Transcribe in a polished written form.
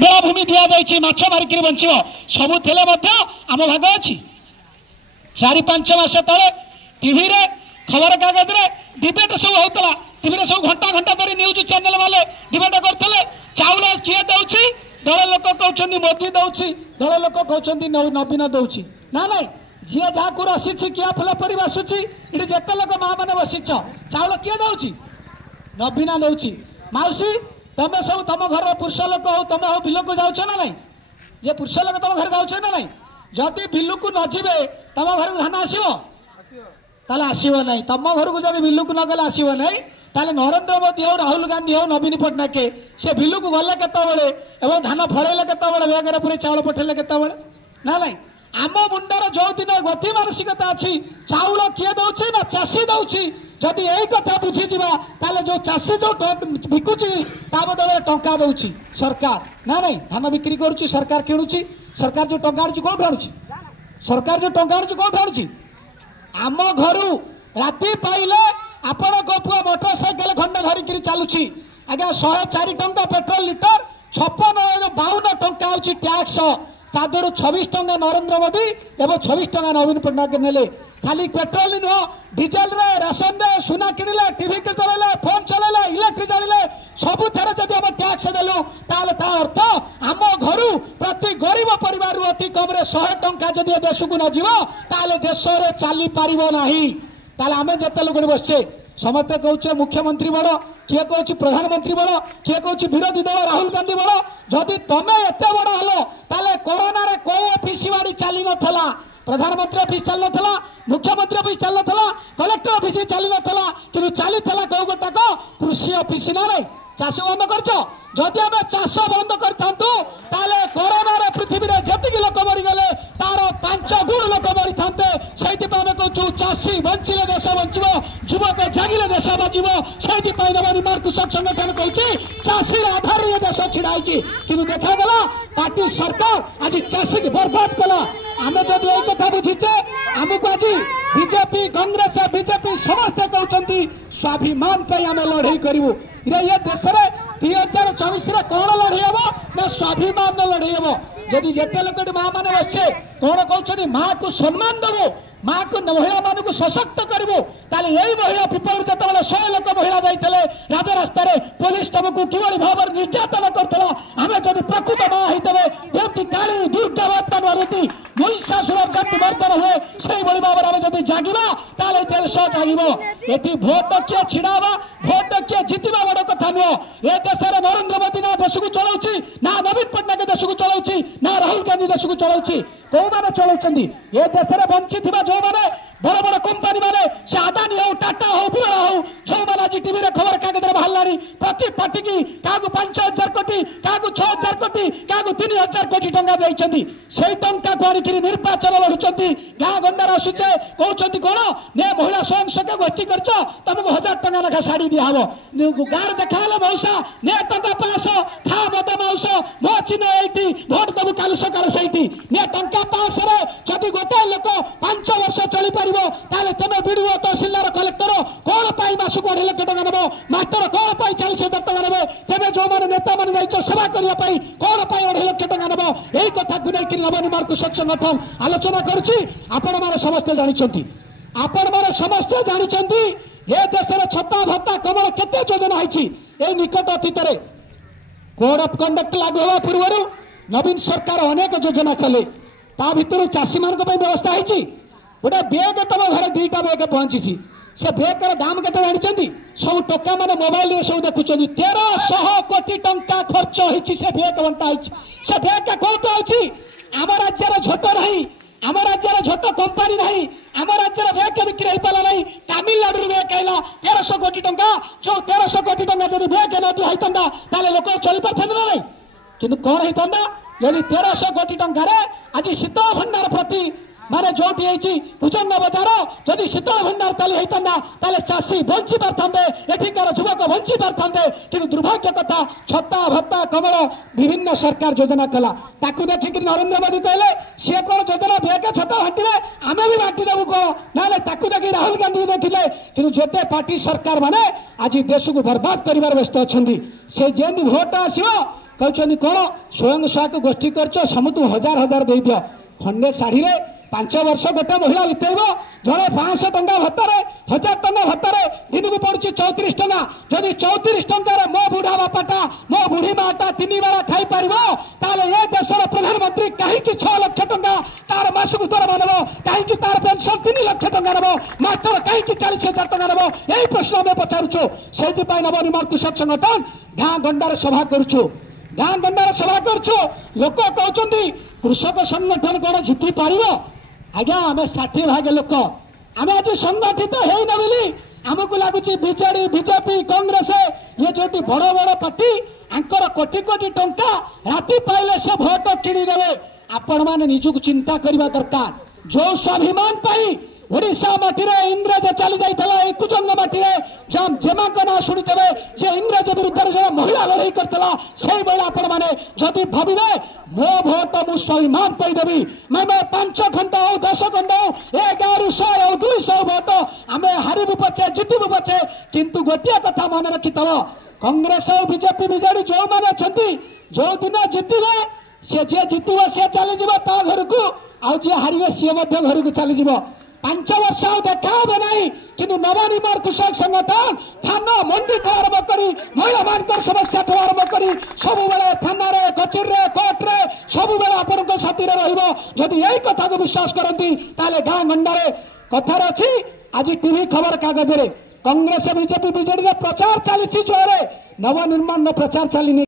बेलाभूमि दि जाइए माछ मारिक बंचब सबू थे आम भाग अच्छी 4-5 मास तले टीवी रे खबर कागज रे डिबेट सब होता टीवी सब घंटा घंटा धरी न्यूज चैनल वाले डिबेट करते चाउल किए दौची दल लोक कहते मोदी दौची दल लोक कहते नवीन दौची ना ना जी जहाँ को रसी किया फुल पर बासुची ये जिते लोक माँ मैंने बसीच चाउल किए दौची नवीन दौची माउसी तमें सब तुम घर पुरुष लोक हो तुम हो बिल को जाऊच ना ना जे पुरुष लोक तुम घर जाऊच ना ना जदि बिल को न जीवे तुम घर धान आसो ताले आसो ना तुम घर को जब बिल को नगले आसो ना ताले नरेंद्र मोदी हो राहुल गांधी हो नवीन पट्टनायक से बिल को गले केत धान फल केत बेगर पूरी चाउल पठेले केत ना ना आम मुंडर जो दिन गति मानसिकता अच्छी चाउल किए दौची ना चाषी दौची जदि यही कथा बुझीजा ताले जो चाषी जो बिकुची ता बदल टंका दौची सरकार ना ना धान बिक्री करुच्ची सरकार किणुची सरकार जो टंका आनुची कौन आणुची सरकार जो टंका आनुची कौन आणुची आम घर राति पाइले आपण को पुआ मोटरसाइकेल खंडे धरिकी चलुची आज्ञा 104 टंका पेट्रोल लिटर 52 टंका हूँ टैक्स तादर 26 टंका नरेंद्र मोदी एवं 26 टंका नवीन पट्टनायक नेले खाली पेट्रोल नुह डीजेल रे राशन रे सुना किणिले टीवी के चलैले फोन चलैले इलेक्ट्रिक चलैले सबु थेरे जदि हम टैक्स देलु ताले ता अर्थ आम घर प्रति गरीब परिवार अति कम रे 100 टंका जदि देश को न जीव ताले देश रे चली पारिबो नाही ताले आमे जते लोक बसछे समस्ते कहूचे मुख्यमंत्री बड़ किए कहूँ प्रधानमंत्री बड़ किए कहूँ विरोधी दल राहुल गांधी बड़ जदि तमें एत बड़ हेलो ताले कोरोना रे को ऑफिस बाड़ी चली नथला प्रधानमंत्री ऑफिस चल नथला मुख्यमंत्री ऑफिस चल नथला कलेक्टर ऑफिस चली नथला किंतु चली थला को गोटाक कृषि ऑफिस ना रे चाष बंद करछ जदि आम चाष बंद करथांतु ताले कोरोना रे पृथ्वी रे जतिक लोक मरी गले तार 5 गुण लोक मरी थांते सेति पे आम कहू चाषी बंचिले देश बंचिबो युवक जागिले देश बंचिबो सेति पे नवनी मार कृषक संगठन कहूची चाषी आधार रे देश छिड़ाई किंतु देखा गला पार्टी सरकार आज चाषी की बर्बाद कला आम जब यही कथा बुझीचे आमको आज बीजेपी कांग्रेस बीजेपी समस्ते कहते स्वाभिमान पे आम लड़ाई करूँ ये देश में 2024 कौन लड़ाई हम ना स्वाभिमान लड़ाई हम जदि जिते लोग माँ मैंने बसचे कौन कहते माँ को सम्मान देवो माँ को महिला मान को सशक्त करूँ ताले यही महिला पिपल जो 100 लोक महिला जाते राजरास्त पुलिस तुमको कि भाव निर्यातन करता आम जब प्रकृत माँ होते जमी काली दुर्गा बापा मारुति महिषासुर जाति मर्दन हुए से भाव में जब जागिबा ताले देश जागिब ये भोट किए छिड़ा भोट किए जितवा बड़ कथा नुह ए देश में नरेंद्र मोदी ना देश को चलाउची ना नवीन पट्टनायक देश को चलाउची ना राहुल गांधी देश को चलाउची कौ मैंने चलाउछंदी ए देश में बंची जो मैंने बड़ बड़ कंपानी माने से अदानी हो टाटा हो बिरला हो जो मैंने आज टीवी रे खबर कागज रे बाहर प्रति पार्टी की क्या 5,000 कोटी क्या 6,000 कोटी क्या 3,000 कोटी टंका देइछंदी से टंका को आनिक निर्वाचन लड़ुचंदी गाँ गंडार आसुचे कहते कौन ने महिला स्वयं सहायता गोष्ठी करछ तुमको 1,000 टंका लेखा शाढ़ी दिहब गाँव देखा मौसा ने टंका पास खा बद मौस मो चिन्ह एटी भोट देवु काल सकाल से ने टंका पास जदि गोटे लोक 5 वर्ष चली पार तुम विडीओ तहसिलदार कलेक्टर कौन पाई मासक 2.5 लाख टका नेब मास्टर कौन पाई 40,000 टका नेबे तेरे जो मैंने नेता मैंने जाइए सेवा करने कौन पाई 2.5 लाख टका नेब यही कथा को लेकर नवनी मार्ग संगठन आलोचना करुच्ची आपण मैंने समस्ते जानते आपण मैंने समस्ते जानते ये देश में छता भत्ता कमल केते योजना है निकट अतीत कोड ऑफ कंडक्ट लागू होगा पूर्व नवीन सरकार अनेक योजना कले ता भीतर चाषी मान व्यवस्था है गोटे बेग तुम घर 2टा बेग पहुंची से बेग दाम के जानते सब टोका मैंने मोबाइल रे सब देखुं 1,300 कोटी टंका खर्च होती से बेग बंटा से बेग कौट आम राज्य झोट नहीं आम राज्य झोट कंपानी नहीं आम राज्य बेग बिक्री हो पाला नहीं तमिलनाडु बेग कहला 1,300 कोटी टंका जो 1,300 कोटी टंका जब बेग न दिया होता लोक चली पार ना नहीं कि कौन होता जब 1,300 कोटी टंकार आज शीत भंडार प्रति माने जोटी भुजंग बजार जदि शीतल भंडार ताली होता चाषी बंची पारते एठिकार युवक बंची पारते कि दुर्भाग्य कथा छत्ता भत्ता कमल विभिन्न सरकार योजना कला ताकू देखिक नरेंद्र मोदी कहले सी कौन योजना बेग छत्ता बांटे आम भी बांटी देवु कौन ना ताकू देखिए राहुल गांधी भी देखिले कि जिते पार्टी सरकार माने आज देश को बर्बाद कर व्यस्त अच्छा से जेन भोट आसो कहते कौन स्वयं सहायक गोष्ठी कर समूह हजार हजार दे दियो खंडे शाढ़ी 5 वर्ष गोटे महिला बितेब जड़े 500 टंका भत्तार 1000 टंका भत्तार दिन को पड़ुची 34 टंका जदि 34 टंकार मो बुढ़ा बापाटा मो बुढ़ी माटा 3 बेला खाई पार ये देशर प्रधानमंत्री कहीं 6 लाख टंका तार मासक दरमा नब कहीं तार पेंशन 3 लाख टंका नब मास्टर कहीं 40,000 टंका नब यही प्रश्न आम पचारूँ से नवनिर्माण कृषक संगठन गाँ गंडार सभा करुचु गाँ गंडार सभा करुचु लोक कहते कृषक संगठन कौन जीति पार आज्ञा आम 60 भाग लोक आम आज संगठित होना बोली आमको लगुच बीजेडी बीजेपी कांग्रेस ये जो बड़ बड़ पार्टी आंकर कोटी कोटी टंका राति पाइले से भोट किणीदेवे आपण मैंने निजक चिंता करने दरकार जो स्वाभिमान पाई ओडिशा माटी इंग्रेज चली जाइए कुजंग माटी जेमा ना शुणिथे से इंग्रेज विरुद्ध जो महिला लड़ाई करता से आपण मैंने जदि भावे मो भोट मु स्वाभिमान पाईदेवी मैं 5 घंटा हो 10 घंटा हो 1100 हो 200 भोट आम हारबू पचे जितबू पचे किंतु गोटे कथा मन रखिथव कांग्रेस और बीजेपी बीजेडी जो मैंने अच्छा जो दिन जितबे सी जी जितब सी चलीज ता घर को आउ जी हारे सी घर को चलीज 5 वर्ष देखा ना कि नवनिर्माण कृषक संगठन थाना मंडी आरंभ कर महिला मान समस्या आरंभ कर सब थाना कचेरी कोर्टे सब आपण साथी रही यही कथा को विश्वास करती गाँ गंडारे कथार अच्छी आज टीवी खबर कागज कांग्रेस बीजेपी बीजेडी प्रचार चली जोरे नवनिर्माण प्रचार चलनी।